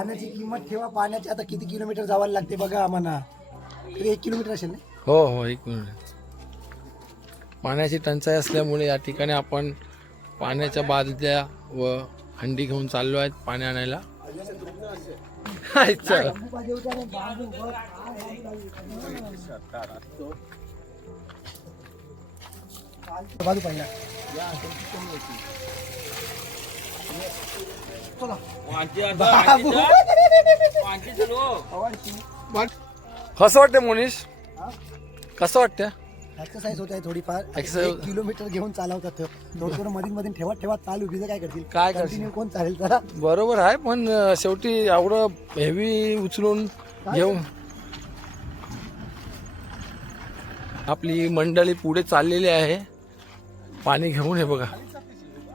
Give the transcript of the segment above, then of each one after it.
पाण्याची किंमत ठेवा. पाण्याची आता किती किलोमीटर जावं लागते बघा आम्हाला. 1 किलोमीटर असेल ना. हो हो, 1 मिनिट. पाण्याची टंचाई असल्यामुळे या ठिकाणी आपण पाण्याच्या बादल्या व हंडी घेऊन चाललो आहेत पाणी आणायला. बाजू पाहिजे. कसं वाटतं मोनिश? कसं वाटतं? एक्सरसाइज होत आहे थोडीफार. Exercise. 1 किलोमीटर घेऊन चालवतात. थोडं मधीन मधीन ठेवत चालू. बिझं काय करतील? काय करतील? कंटिन्यू कोण चालेल जरा. बरोबर आहे, पण शेवटी एवढं हेवी उचलून घेऊन आपली मंडळी पुढे चाललेली आहे पाणी घेऊन. हे बघा,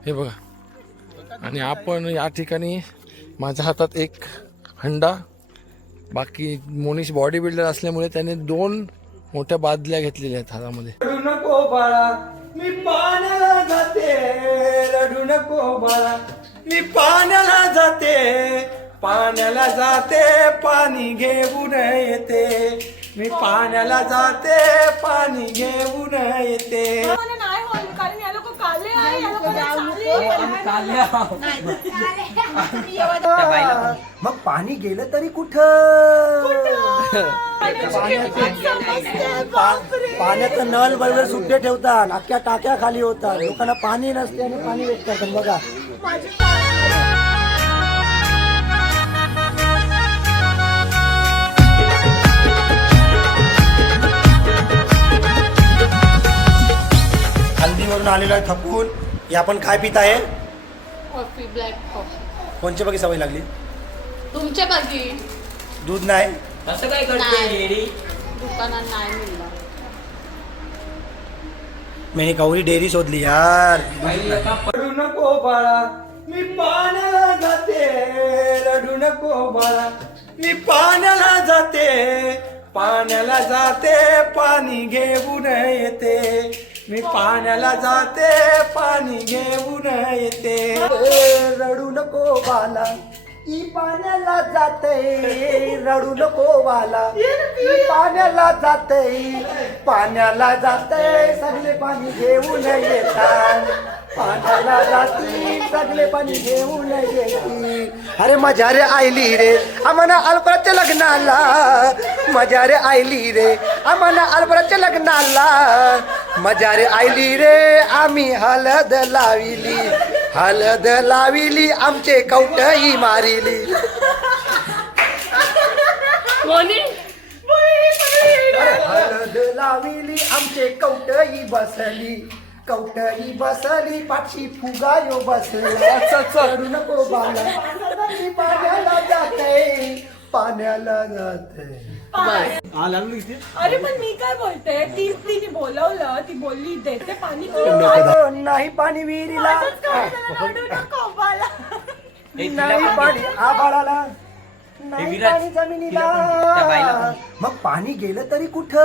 हे बघा. आणि आपण या ठिकाणी माझ्या हातात एक हंडा. बाकी मोनिश बॉडी बिल्डर असल्यामुळे त्याने 2 मोठ्या बादल्या घेतलेल्या आहेत हातामध्ये. रडू नको बाळा मी पाण्याला जाते, रडू नको बाळा मी पाण्याला जाते, पाण्याला जाते पाणी घेऊन येते, मी पाण्याला जाते पाणी घेऊन येते. मग पाणी गेलं तरी कुठं? पाण्याचं नळ बरोबर सुट्टे ठेवतात, अख्ख्या टाक्या खाली होतात. लोकांना पाणी नसते आणि पाणी वेस्ट करतात. बघा हल्दीवरून आलेलो आहे थकून. हे आपण काय पित आहे? Coffee, black coffee. कोणच्या बघी सवय लागली? तुमच्या बाकी दूध नाही. असं काय करते? दुकानात नाही मिळलं. मी गौरी डेअरी शोधली यार. रडू नको बाळा मी पाण्याला जाते, रडू नको बाळा मी पाण्याला जाते, पाण्याला जाते पाणी घेऊन येते, मी पाण्याला जाते पाणी घेऊन येते. रडू नको बाला ई पाण्याला जाते, रडू नको बाला ई पाण्याला जाते, पाण्याला जाते सगळे पाणी घेऊन येतात, पाण्याला जाते सगळे पाणी घेऊन येते. अरे मजा रे आयली रे आम्हाला अल्पराच्या लग्नाला, मजा रे आयली रे आम्हाला अल्पराच्या लग्नाला, मजा रे आयली रे आम्ही हळद लाविली, हळद लाविली आमचे कवटही मारिली. हळद लाविली आमचे कवटही बसली, कवटही बसली पाठशी फुगायो बसला. रडू नको बाला मी पाण्याला जाते, पाण्याला जाते. अरे पण मी काय बोलते, तिने बोलवलं, ती बोलली देते पाणी. नाही पाणी विहिरीला, रडू नको बाला. नाही पाणी आभाळाला, नाही विराज, पाणी जमिनीला. त्या बाईला मग पाणी गेलं तरी कुठं?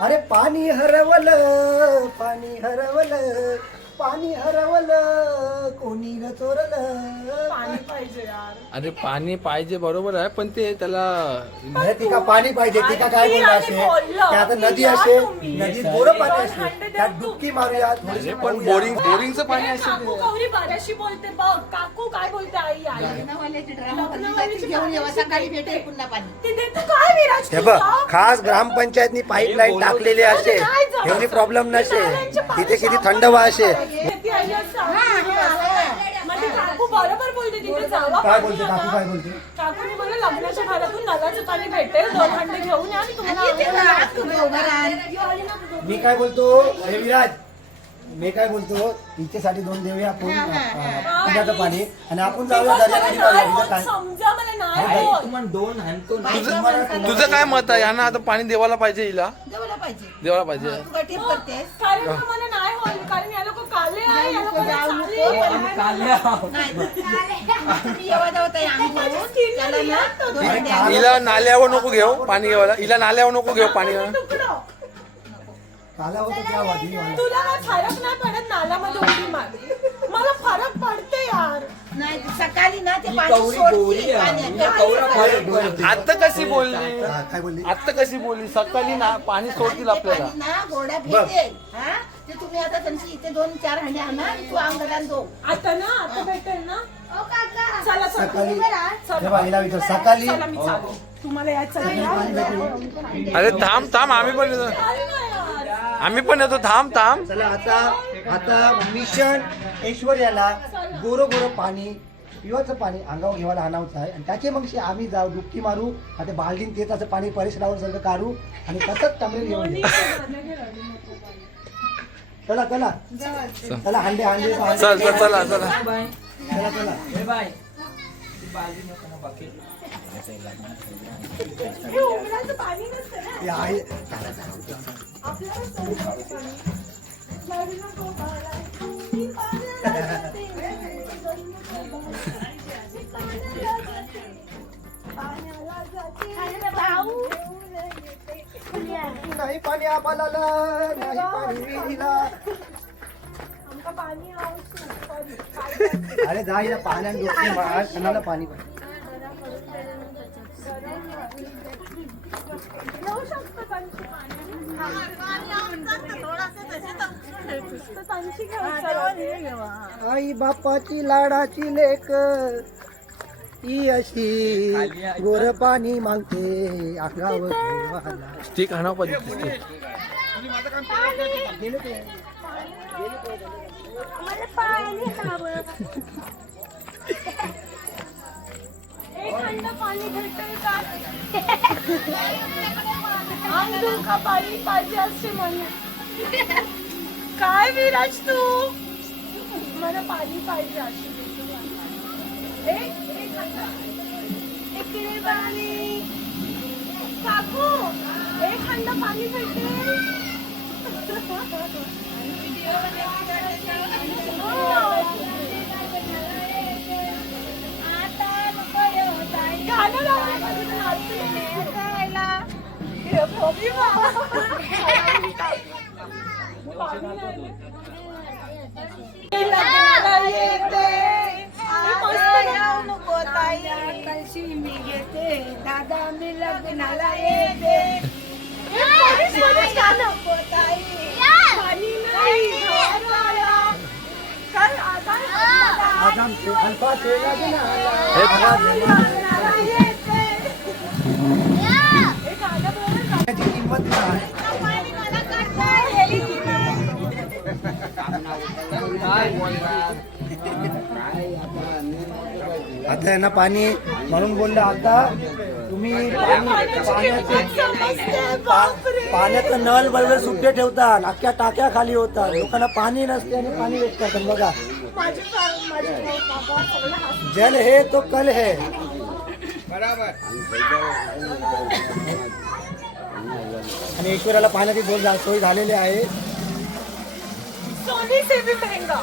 अरे पाणी हरवलं, पाणी हरवलं, पाणी हरवलं, कोणी न चोरलं. पाणी पाहिजे यार. अरे पाणी पाहिजे बरोबर आहे, पण ते त्याला अरे तिका पाणी पाहिजे. तिका काय बोलला असे की आता नदी असे, नदीत गोरं पाणी असते, त्यात डुबकी मारूया थोडीशी. पण बोरिंगचं पाणी असेल. काकू गौरी बाराशी बोलते बघ. काकू काय बोलते आई आई घेऊन येवा, सकाळी भेटेल पुन्हा पाणी. ते देतो काय विराज हे बघ, खास ग्रामपंचायतनी पाईपलाईन टाकलेली असे, एवढी प्रॉब्लेम नसे. तिथे किती थंडवा असे. म्हणजे काकू बरोबर बोलते, तिथे जावा. काय बोलते काकू? काय बोलते? काकूने मला लग्नाच्या घरातून नळाचं पाणी भेटेल, 2 हंडे घेऊन या आणि तुम्हाला. मी काय बोलतो हे विराज, मी काय बोलतो तिच्यासाठी 2 देऊया आपण पिण्याचं पाणी आणि आपण जाऊया दर्यामध्ये मारूया. काय समजा मला नाही होत. तुम्हाला 2 हाणतो ना. तुझं काय मत आहे? यांना आता पाणी देवाला पाहिजे, हिला देवाला पाहिजे. देवाला पाहिजे. तू गटीत करतेस. कारण का मला नाही होत, कारण या लोक काले आहे, या लोक तुम्ही येवा जाऊ ताई आंघोळ. त्याला ना 2 हंडे आणून. हिला नाल्यावर नको घेऊ पाणी घ्यायला, हिला नाल्यावर नको घेऊ पाणी घ्यायला. काला होतं त्या वादी तुला काय फरक नाही पडत नाल्यामध्ये उडी मार. मला फरक पडते यार. नाही सकाळी ना ते ही पाणी कवरी सोडते गोरी आहे. पाण्यात. ही कवरा फरक पडते. आता कशी बोलली हा, काय बोलली आता कशी बोलली सकाळी ना पाणी सोडतील आणि ते आपल्याला. पाणी ना गोड्या भेटेल. हा ते तुम्ही आता त्यांची इथे 2-4 हंडे आणा आणि तू अंगणात दो. आता ना आता भेटेल ना. चला चला सकाळी चला. जेव्हा आईला विचार सकाळी चला मी चालू. तुम्हाला यायचं नाही. अरे थांब थांब आम्ही पण येतो चालेल ना यार. आम्ही पण येतो थांब थांब. चला आता मिशन ऐश्वर्याला गोरं गोरं पाणी पिवाचं पाणी अंगावर घेवायला आणावचं आहे आणि त्याचे मग आम्ही जाऊ डुबकी मारू आता बालदीन तेच असं पाणी परिसरावर सगळं काढू आणि तसंच टमरेल घेऊन येऊ. चला चला चला हंडे हंडे चल चल चला चला. बाय चला चला ए बाय ती बालदी नको ना बाकी. हे उघड्याचं पाणी नसतं ना. हे आहे आपल्याला सोडून पाणी. लढू नको बाळा. मी पाण्याला जाते. पाण्याला जाते. भाऊ. नाही पाणी आम्हाला नाही पाणी विहिरीला. आमका पाणी आवश्यक. अरे जा इथं पाण्यात डुबकी मार कोणाला पाणी पाहिजे येऊ शकतं त्यांची पाणी. तर त्यांची घ्यायचं. आई बापाची लाडाची लेक ही अशी गोर पाणी मागते अंगावर घेवायला. स्टिक आणावं पाहिजे स्टिक. गेले ते. मला पाणी हवं. एक थंड पाणी भेटेल का? अंग का पाणी पाहिजे असे म्हणे. काय विराज तू मला पाणी पाहिजे अशी. इकडे पाणी काकू एक थंड पाणी भेटेल. गाणं लावलं पाहिजे नाचले. हे बघी बाबा. लग्नाला येते. नको ताई कळशी मी घेते. दादा मी लग्नाला येते. नको ताई पाणी नाही घराला. काय आता आज आमचे अल्फा तेला हे बघा. लग्नाला येते. हे गाणं बरोबर का? त्याची किंमत नाही आता यांना पाणी म्हणून बोललं आता तुम्ही पाण्याचं नळ बरोबर सुट्टे ठेवतात अख्ख्या टाक्या खाली होतात लोकांना पाणी नसते आणि पाणी वेस्ट करतात बघा. माझे बाबा सगळं हसतात. जल है तो कल है. आणि ईश्वराला पाण्याची सोय झालेली आहे. सोनी से भी महंगा.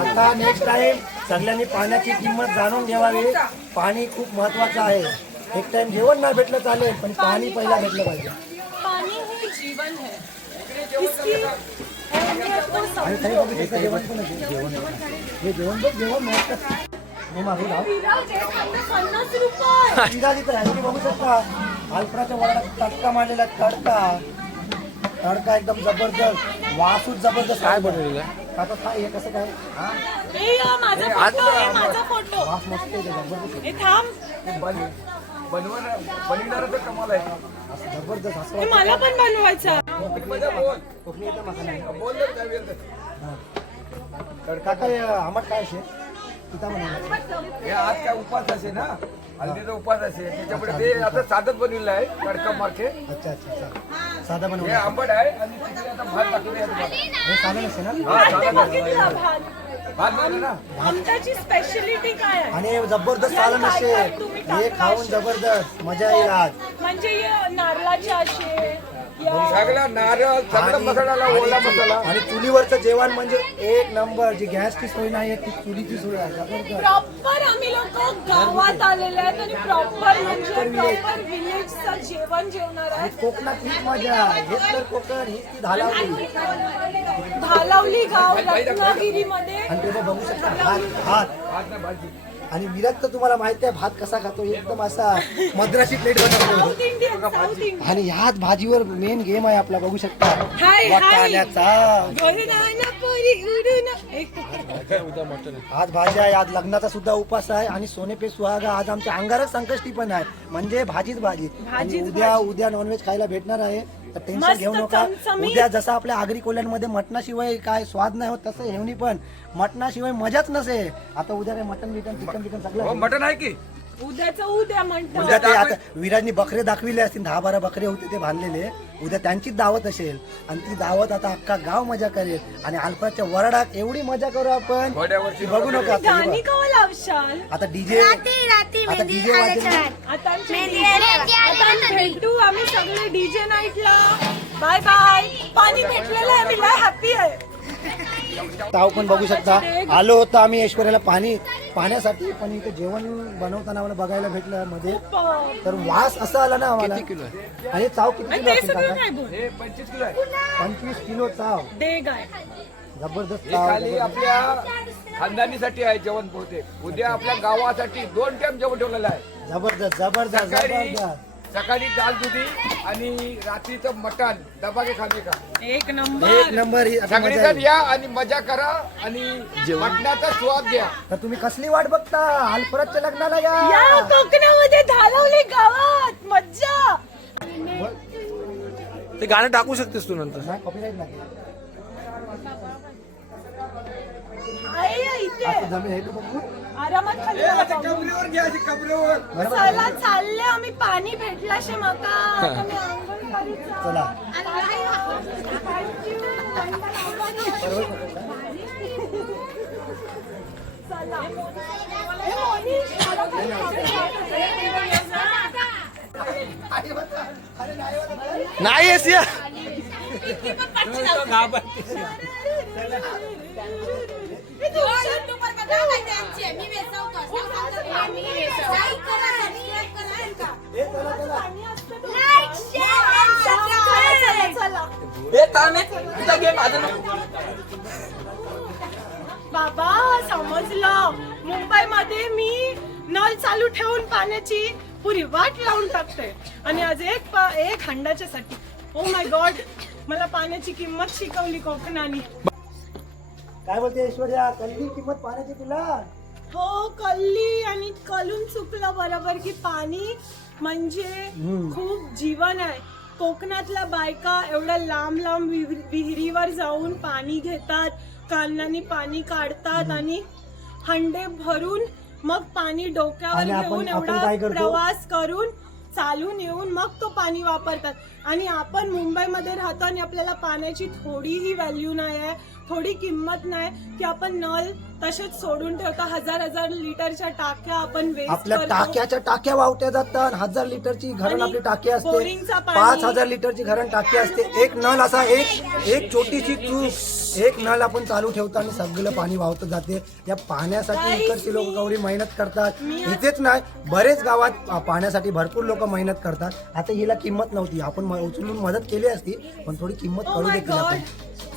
आता नेक्स्ट टाइम सगळ्यांनी पाण्याची किंमत जाणून घ्यावी. पाणी खूप महत्वाचं आहे. एक टाइम जेवण नाही भेटलं चालेल पण पाणी पहिला भेटलं पाहिजे. पानी ही जीवन है. इसकी अहमियत को आणि काही बघू शकता जेवण पण असेल. हे जेवण बघ जेवण महत्वाचं. हे मागू लाव. विराज एक हंडे 50 रुपये. तिला तिथं आहे तुम्ही बघू शकता अल्फ्राच्या वडाला तडका मारलेला तडका एकदम जबरदस्त वासूच जबरदस्त काय बनवलेलं आहे? आता काय हे कसं काय हा? हे या माझा फोटो. हे माझा फोटो. वास मस्त आहे जबरदस्त हे थांब. असं जबरदस्त असं हे मला पण बनवायचं. कोकणी येतं मसाला हा. तडका काय आंबट काय असेल तिथं म्हणून हे आज काय उपास असे ना हल्दीचा उपास असे त्याच्यामुळे ते आता साधच बनविलं आहे तडका मार्के अच्छा अच्छा अच्छा साधा हे बनवून आंबट आहे आणि तिकडे आता भात टाकले हे साधं नसते ना भात ते बघितलं भात. भात बनवलं ना आमच्याची स्पेशलिटी काय आहे? आणि जबरदस्त साधन असते हे खाऊन जबरदस्त मजा येईल आज म्हणजे हे नारळाचे असे या सगळा नारळ सगळा मसाला ओला मसाला आणि चुलीवरचं जेवण म्हणजे एक नंबर जी गॅसची सोय नाही ती चुलीची सोय आहे जबरदस्त प्रॉपर आम्ही लोक गावात आलेले आहेत आणि प्रॉपर म्हणजे प्रॉपर विलेजचं जेवण जेवणार आणि आहे. कोकणात हीच मजा, हेच तर कोकण, हीच ती धालावली. भालावली गाव रत्नागिरीमध्ये. आणि तुम्ही बघू शकता भात भात ना भाजी. आणि विराट तर तुम्हाला माहिती आहे भात कसा खातो, एकदम असा मद्रासी प्लेट बनवतो. South Indian south Indian. आणि ह्याच भाजीवर मेन गेम आहे आपला, बघू शकता हाय, हाय. वाटाण्याचा. गोरनाना पोरी उडून. एक उद्या मटन आहे. आज भाजी आहे, आज लग्नाचा सुद्धा उपास आहे आणि सोने पे सुहागा, आज आमच्या अंगारच संकष्टी पण आहे, म्हणजे भाजीच भाजी. आणि उद्या नॉनव्हेज खायला भेटणार आहे, तर टेन्शन मस्त घेऊ नका. चमचमीत. उद्या जसं आपल्या आगरी कोल्ह्यांमध्ये मटणाशिवाय काय स्वाद नाही होत, तसं हेवणी पण मटणाशिवाय मजाच नसे. आता उद्या काय मटन बिटन चिकन बिकन हो सगळं. मटण आहे की उद्याचं उद्या म्हणतो. उद्या ते आता विराजनी बकरे दाखविले असतील, 10-12 बकरे होते ते बांधलेले. उद्या त्यांचीच दावत असेल आणि ती दावत आता अख्खा गाव मजा करेल. आणि अल्फाच्या वरडात एवढी मजा करू आपण घोड्यावरची की बघू नका. गाणी कवा लावशाल? आता डीजे वाजेल. आता आता भेटू आम्ही सगळे डीजे नाईटला. Bye bye. पाणी भेटलेलं आहे, मी लय हॅपी आहे. ताव पण बघू शकता. आलो होतो आम्ही ऐश्वर्याला पाण्यासाठी, पण इथे जेवण बनवताना आम्हाला बघायला भेटलं मध्ये, तर वास असा आला ना आम्हाला. आणि चाव किती किलो ते असेल सगळं काका? नाही बोल. हे 25 किलो आहे. 25 किलो चाव. डेग आहे. जबरदस्त हे चाव. खाली आपल्या खानदानीसाठी आहे जेवण बहुतेक. उद्या आपल्या गावासाठी 2 टाइम जेवण ठेवलेलं आहे. जबरदस्त जबरदस्त सकाळी जबरदस्त. सकाळी दाल दुधी आणि रात्रीचं मटण दबाके खाणे का. एक एक नंबर. नंबर ही आता मजा सगळेजण आहे. या आणि मजा करा आणि मटणाचा स्वाद घ्या. तर तुम्ही कसली वाट बघता, अल्फरतच्या लग्नाला या या. कोकणामध्ये धालावली गावात मज्जा. ते गाणं टाकू शकतेस तू नंतर. नाही, copyright लागेल. आहे इथे आता जमेल हे तर बघू. आरामात खाली जाऊ. कबरीवर घ्या अशी कबरीवर. बरोबर. चला चालले आम्ही. पाणी भेटला शे माका. आता मी आंघोळ करीत जाऊ. चला. Thank you. चला. ए, मोनीश, मला काही नाही येस या. बाबा समजलं. मुंबईमध्ये मी नळ चालू ठेवून पाण्याची पुरी वाट लावून टाकते आणि आज एक हंडाच्या साठी. ओ माय गॉड, मला पाण्याची किंमत शिकवली कोकणाने. काय बोलते ऐश्वर्या, कल्ली किंमत पाण्याची तुला? हो, कल्ली आणि कलून चुकलं बरोबर की पाणी म्हणजे खूप जीवन आहे. कोकणातल्या बायका एवढ्या लांब लांब विहिरीवर जाऊन पाणी घेतात, कालनाने पाणी काढतात आणि हंडे भरून मग पाणी डोक्यावर आणि घेऊन आपण एवढा काय करतो? प्रवास करून चालून येऊन मग तो पाणी वापरतात. आणि आपण मुंबईमध्ये राहतो आणि आपल्याला पाण्याची थोडीही व्हॅल्यू नाही आहे, थोडी किंमत नाही की आपण नळ तसेच सोडून ठेवतो. 1000 लिटरच्या टाक्या आपण वेस्ट आपल्या करतो. टाक्याच्या टाक्या वावट्या जातात. 1000 लिटरची घरण आणि आपली टाकी असते. बोरिंगचा पाणी. 5000 लिटरची घरण टाकी असते. एक नळ असा एक छोटीशी चूक, एक नळ आपण चालू ठेवतो आणि सगळं पाणी वाहत जाते. या पाण्यासाठी इकडची लोक कवडी मेहनत करतात. इथेच नाही, बरेच गावात पाण्यासाठी भरपूर लोक मेहनत करतात. आता हिला किंमत नव्हती, आपण उचलून मदत केली असती, पण थोडी किंमत ओ करू माय देखील आपण. God,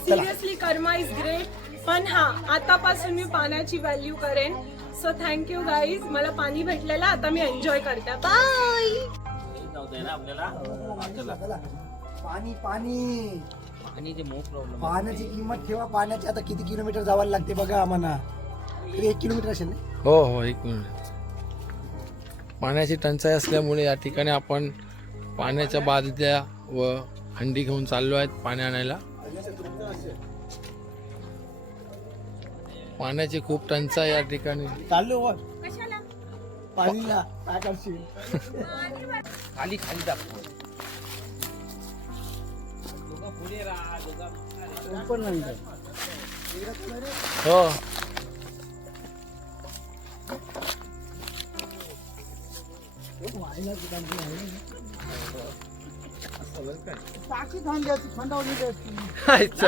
seriously Karma is great. पण हा, आतापासून मी पाण्याची व्हॅल्यू करेन. सो थँक्यू गाईज, मला पाणी भेटलेलं, आता मी एन्जॉय करते. बाय. पाणी पाणी पाण्याची किंमत ठेवा. पाण्याची आता किती किलोमीटर जावं लागते बघा आम्हाला. 1 किलोमीटर असेल ना? हो हो, एक मिनिट. पाण्याची टंचाई असल्यामुळे या ठिकाणी आपण पाण्याच्या बादल्या व हंडी घेऊन चाललो आहेत पाणी आणायला. पाण्याची खूप टंचाई या ठिकाणी. चाललो वर पाणीला काय करशील? खाली खाली दाखव. पण नंतर हो, टाकी थंडी असते, थंडावलेली असते. अच्छा.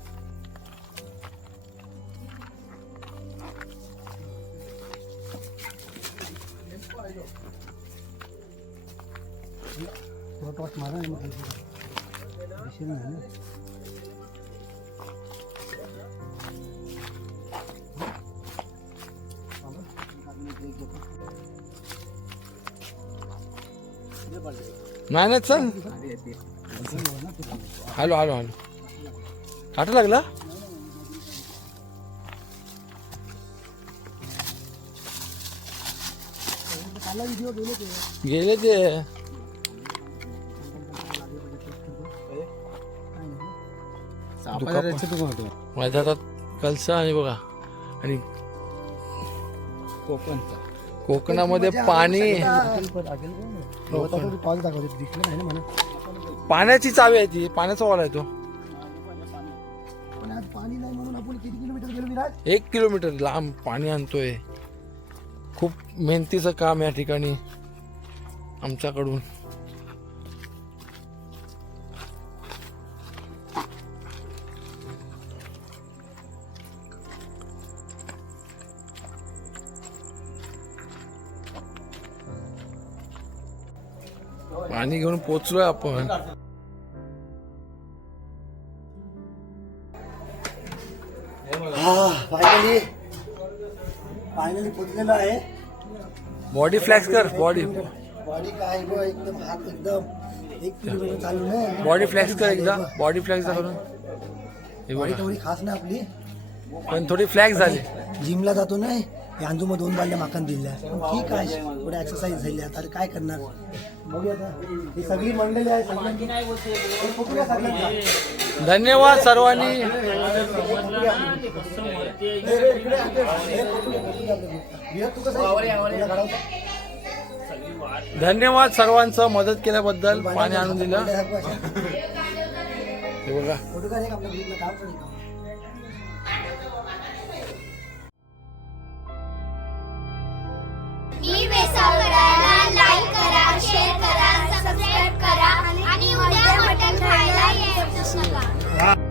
टॉर्च मारा आणि मग दिसेल नाही ना. नाही नाही चल हॅलो हॅलो हॅलो काटा लागला गेले ते माझ्या हातात कलसा आणि बघा आणि कोकणामध्ये पाणी टॉर्च दाखवते दिसलं नाही ना मला. पाण्याची चावी आहे ती पाण्याचा वाला आहे तो पण आज पाणी नाही म्हणून आपण किती किलोमीटर गेलो विराज? 1 किलोमीटर लांब पाणी आणतोय खूप मेहनतीचं काम या ठिकाणी आमच्याकडून. पाणी घेऊन पोचलोय आपण. फायनली पोचलेलो आहे. बॉडी फ्लॅक्स कर बॉडी काय बघ एकदम हात एकदम 1 किलोमीटर चालू नाही. बॉडी फ्लॅक्स कर एकदा बॉडी फ्लॅक्स करून हे बॉडी बघा. तेवढी खास नाही आपली. पण थोडी फ्लॅक्स झाली. जिमला जातो नाही अंजू मग 2 बाल्ल्या माकन दिल्या ठीक आहे थोडं एक्सरसाइज झाली आता काय करणार बघूया आता. ही सगळी मंडळी आहे सगळ्यांची. हे कुठल्या सगळ्यांची? धन्यवाद सर्वांनी. हे इकडे आमचे- हे फोटो घे, फोटो घे आपले. विराज, तू कसं आहे? तुला काढावं? धन्यवाद सर्वांचं मदत केल्याबद्दल पाणी आणून दिलं. फोटो हे बघा काढ एक आपल्या ग्रुपला काम करू. मी वेसावराला लाईक करा, शेअर करा, सबस्क्राईब करा आणि उद्या मटण खायला यायचं नका.